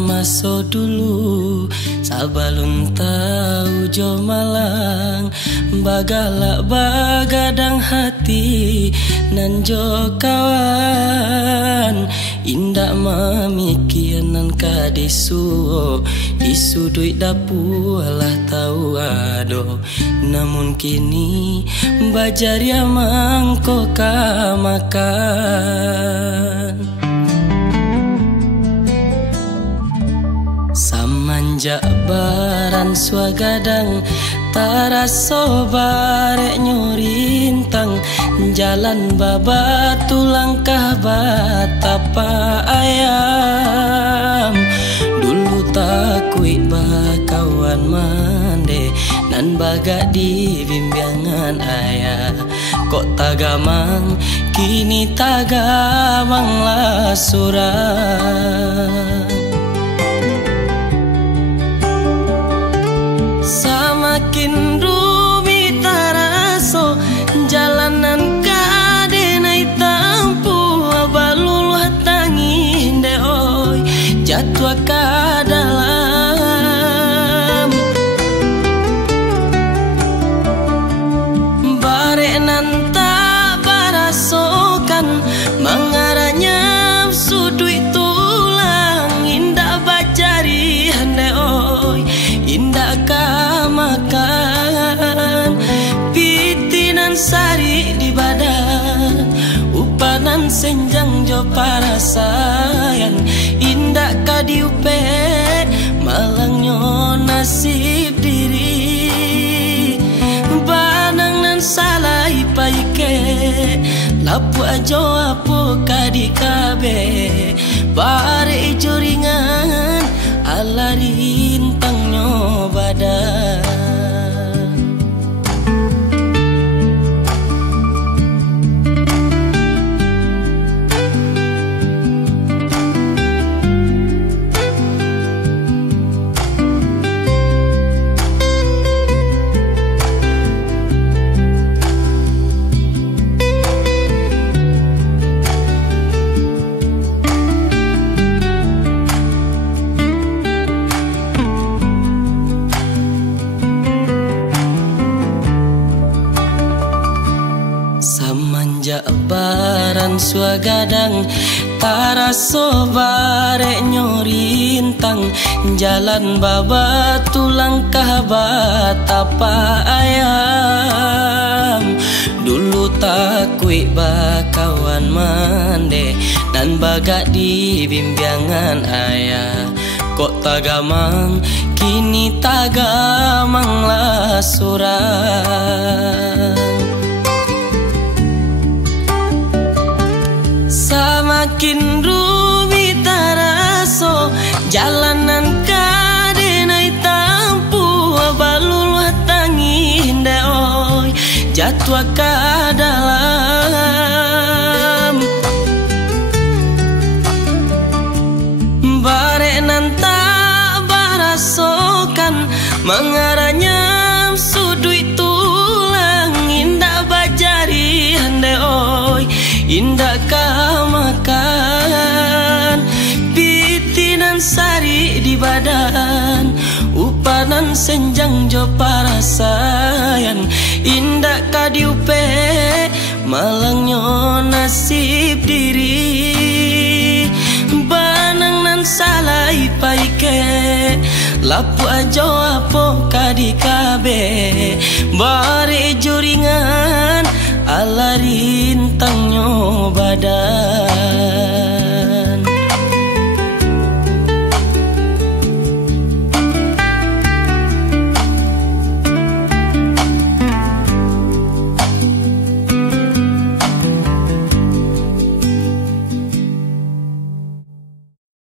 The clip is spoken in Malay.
maso dulu sabalun tahu jo malang bagalak bagadang hati nan jo kawan indak mamikianan kadisu isu duit dapu alah tahu ado namun kini bajar ya mangko ka makan samanjak baran swagadang taraso barek nyurintang jalan babatu langkah batapa ayam dulu takui bakawan mande nan baga di bimbingan ayah kok tagamang kini tagamang lah surang samakin rumit taraso jalanan kadenai tampu abalulu tangi deoi jatuh ke dalam bare nanta barasokan mangaranya sudui tulang indah bacari deoi indah makan pitinan sari di badan upanan senjang jo parasayan indah kadiupe malangnya nasib diri banang nan salai paike lapu ajo apo kadikabe bare joringan ala rintangnya badan semenjak baran swagadang taraso barek nyorintang jalan babatu langkah batapa ayam dulu takui bakawan mande dan bagak di bimbingan ayah kok tagamang kini tagamang lah surang samakin rumit taraso jalanan kadenai tampu abalulu tangi deoi jatuh ke dalam bare nanta barasokan mengaranya sudui tulang indah bajari deoi indah makan pitinan sari di badan upanan senjang jo parasayan indah kadiupe malangnya nasib diri banang nan salai paike lapu ajo apo kadikabe bare joringan ala rintangnya badan